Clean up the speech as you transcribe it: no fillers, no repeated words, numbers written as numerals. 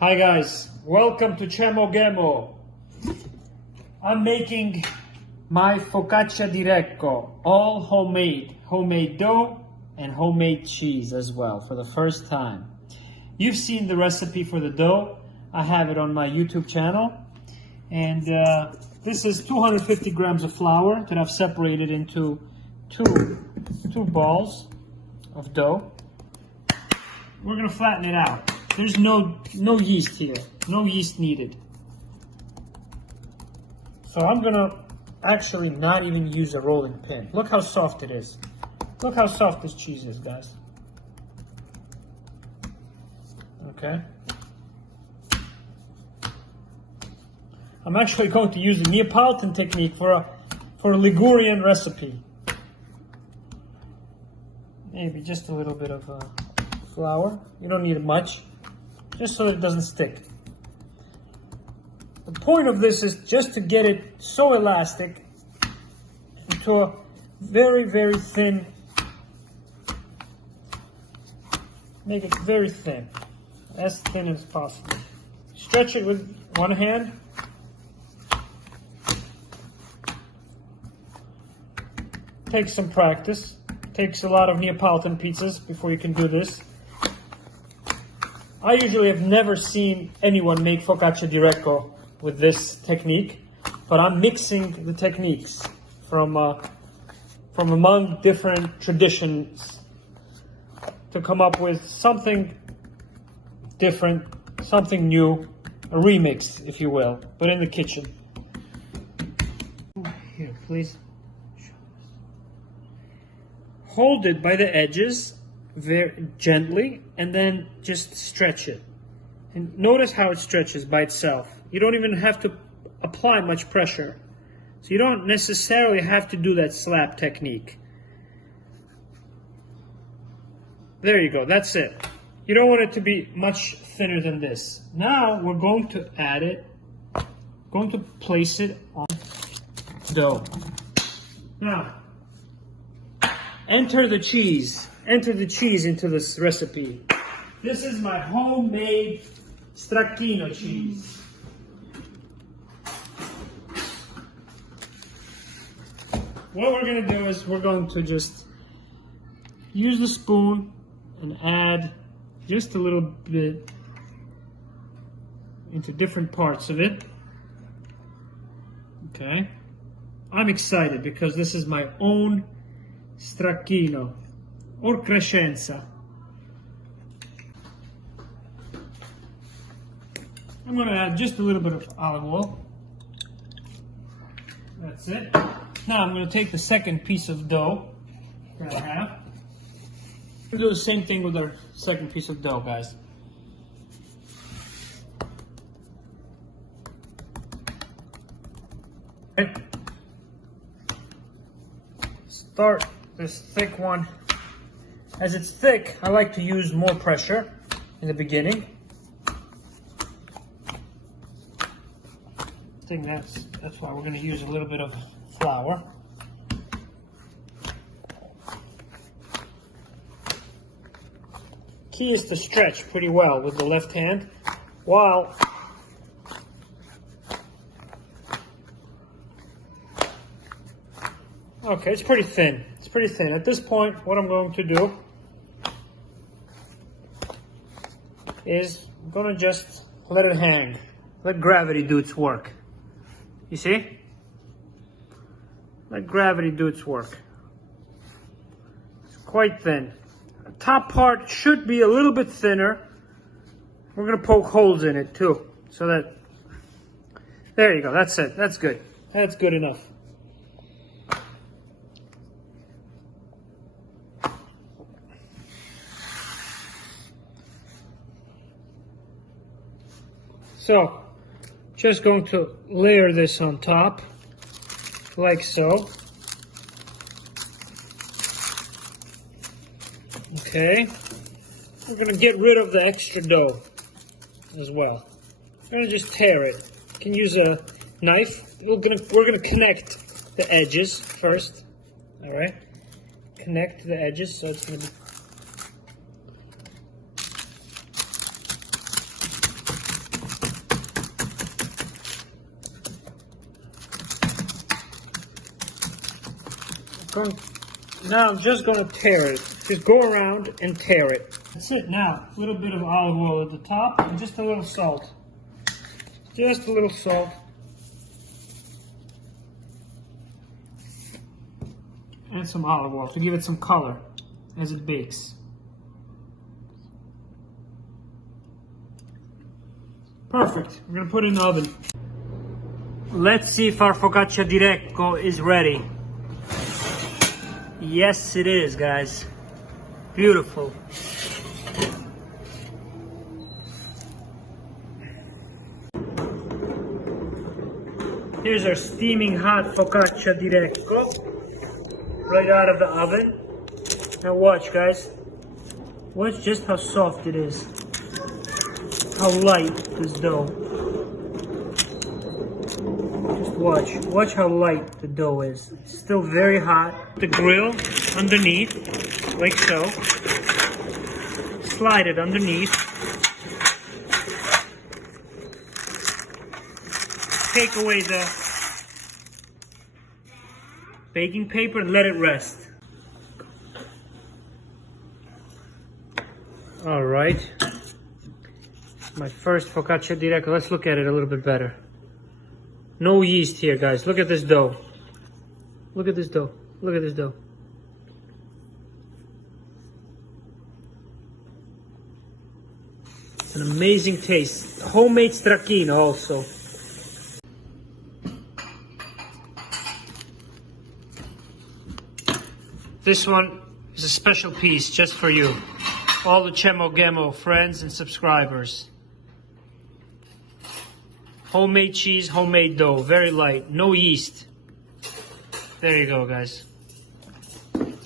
Hi guys, welcome to Cemo Gemo. I'm making my focaccia di Recco, all homemade dough and homemade cheese as well for the first time. You've seen the recipe for the dough. I have it on my YouTube channel. And this is 250 grams of flour that I've separated into two balls of dough. We're gonna flatten it out. There's no yeast here, no yeast needed. So I'm gonna actually not even use a rolling pin. Look how soft it is. Look how soft this cheese is, guys. Okay. I'm actually going to use a Neapolitan technique for a Ligurian recipe. Maybe just a little bit of flour. You don't need much, just so that it doesn't stick. The point of this is just to get it so elastic into a very, very thin, make it very thin, as thin as possible. Stretch it with one hand. Takes some practice. Takes a lot of Neapolitan pizzas before you can do this. I usually have never seen anyone make focaccia di Recco with this technique, but I'm mixing the techniques from among different traditions to come up with something different, something new, a remix, if you will, but in the kitchen. Here, please. Hold it by the edges very gently and then just stretch it. And notice how it stretches by itself. You don't even have to apply much pressure. So you don't necessarily have to do that slap technique. There you go, that's it. You don't want it to be much thinner than this. Now we're going to add it, going to place it on dough. Now, enter the cheese. Enter the cheese into this recipe. This is my homemade Stracchino cheese. What we're going to do is we're going to just use the spoon and add just a little bit into different parts of it. Okay. I'm excited because this is my own Stracchino or Crescenza. I'm going to add just a little bit of olive oil. That's it. Now I'm going to take the second piece of dough that I have. We'll do the same thing with our second piece of dough, guys. Okay. Start this thick one. As it's thick, I like to use more pressure in the beginning. I think that's why we're going to use a little bit of flour. Key is to stretch pretty well with the left hand while okay, it's pretty thin. It's pretty thin. At this point, what I'm going to do is I'm going to just let it hang. Let gravity do its work. You see? Let gravity do its work. It's quite thin. The top part should be a little bit thinner. We're going to poke holes in it too. So that, there you go. That's it. That's good. That's good enough. So, just going to layer this on top, like so. Okay. We're going to get rid of the extra dough as well. We're going to just tear it. You can use a knife. We're going to connect the edges first. All right. Connect the edges, so it's going to be Now I'm just gonna tear it. Just go around and tear it. That's it. Now, a little bit of olive oil at the top and just a little salt. Just a little salt. And some olive oil to give it some color as it bakes. Perfect. We're gonna put it in the oven. Let's see if our focaccia di Recco is ready. Yes, it is, guys. Beautiful. Here's our steaming hot focaccia di Recco, right out of the oven. Now watch, guys. Watch just how soft it is. How light this dough. Just watch. Watch how light the dough is. It's still very hot. The grill underneath, like so. Slide it underneath. Take away the baking paper and let it rest. All right. My first focaccia di Recco. Let's look at it a little bit better. No yeast here, guys. Look at this dough. Look at this dough. Look at this dough. It's an amazing taste. Homemade Stracchino also. This one is a special piece just for you. All the Cemo Gemo friends and subscribers. Homemade cheese, homemade dough, very light, no yeast. There you go, guys.